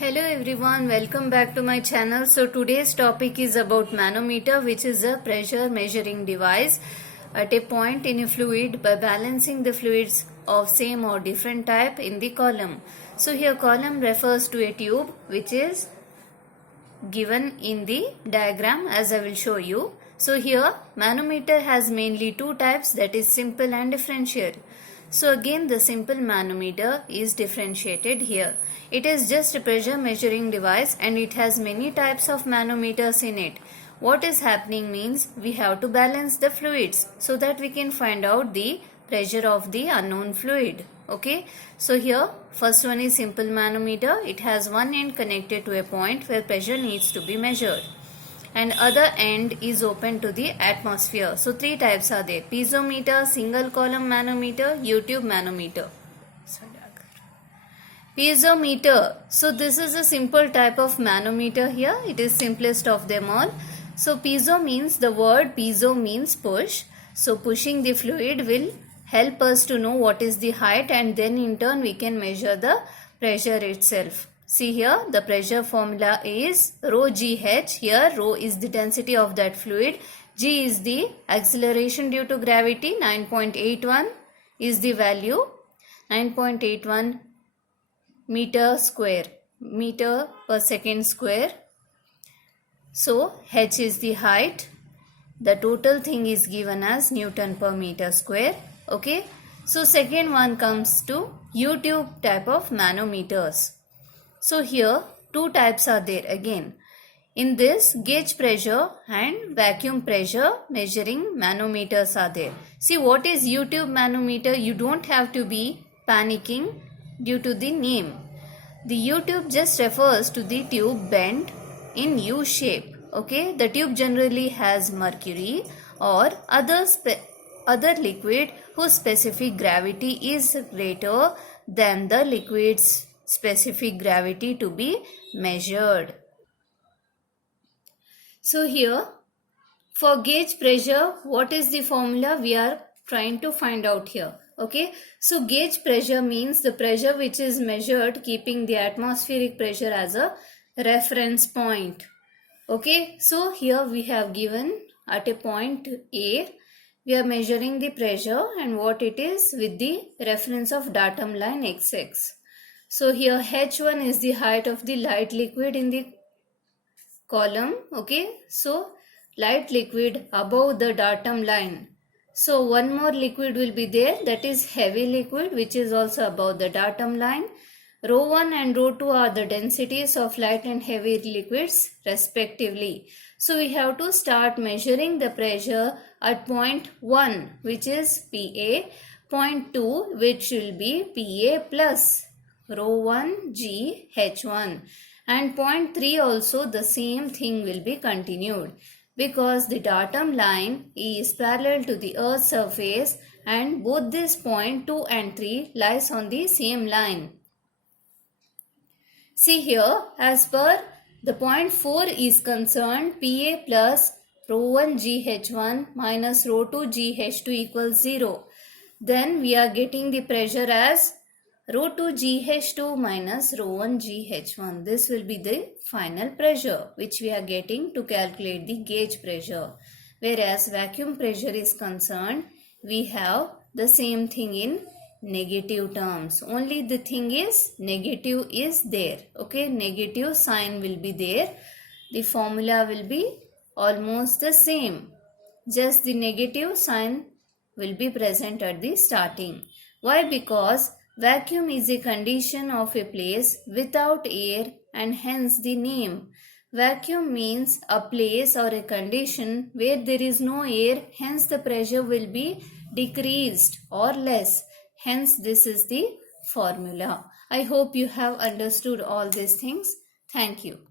Hello everyone, welcome back to my channel. So today's topic is about manometer, which is a pressure measuring device at a point in a fluid by balancing the fluids of same or different type in the column. So here column refers to a tube which is given in the diagram as I will show you. So here manometer has mainly two types, that is simple and differential. So again the simple manometer is differentiated here. It is just a pressure measuring device and it has many types of manometers in it. What is happening means we have to balance the fluids so that we can find out the pressure of the unknown fluid. Okay, so here first one is simple manometer. It has one end connected to a point where pressure needs to be measured and other end is open to the atmosphere. So three types are there: piezometer, single column manometer, U-tube manometer. Piezometer. So this is a simple type of manometer here. It is simplest of them all. So piezo means, the word piezo means push. So pushing the fluid will help us to know what is the height, and then in turn we can measure the pressure itself. See here the pressure formula is rho GH. Here rho is the density of that fluid. G is the acceleration due to gravity. 9.81 is the value. 9.81 meter per second square. So h is the height. The total thing is given as Newton per meter square. Okay, so second one comes to U-tube type of manometers. So here two types are there again. In this, gauge pressure and vacuum pressure measuring manometers are there. See, what is U-tube manometer? You don't have to be panicking due to the name. The U-tube just refers to the tube bent in U shape. Okay, the tube generally has mercury or other liquid whose specific gravity is greater than the liquid's specific gravity to be measured. So here for gauge pressure, what is the formula we are trying to find out here? Okay, so gauge pressure means the pressure which is measured keeping the atmospheric pressure as a reference point. Okay, so here we have given at a point A, we are measuring the pressure and what it is with the reference of datum line XX. So here H1 is the height of the light liquid in the column. Okay, so light liquid above the datum line. So one more liquid will be there, that is heavy liquid, which is also above the datum line. Rho 1 and rho 2 are the densities of light and heavy liquids respectively. So we have to start measuring the pressure at point 1, which is PA, point 2 which will be PA plus rho 1 G H1, and point 3 also the same thing will be continued, because the datum line is parallel to the earth's surface and both this point 2 and 3 lies on the same line. See here, as per the point 4 is concerned, PA plus rho 1 GH1 minus rho 2 GH2 equals 0. Then we are getting the pressure as rho 2 GH2 minus rho 1 GH1. This will be the final pressure which we are getting to calculate the gauge pressure. Whereas vacuum pressure is concerned, we have the same thing in negative terms. Only the thing is negative is there. Okay, negative sign will be there. The formula will be almost the same. Just the negative sign will be present at the starting. Why? Because vacuum is a condition of a place without air and hence the name. Vacuum means a place or a condition where there is no air, hence the pressure will be decreased or less. Hence this is the formula. I hope you have understood all these things. Thank you.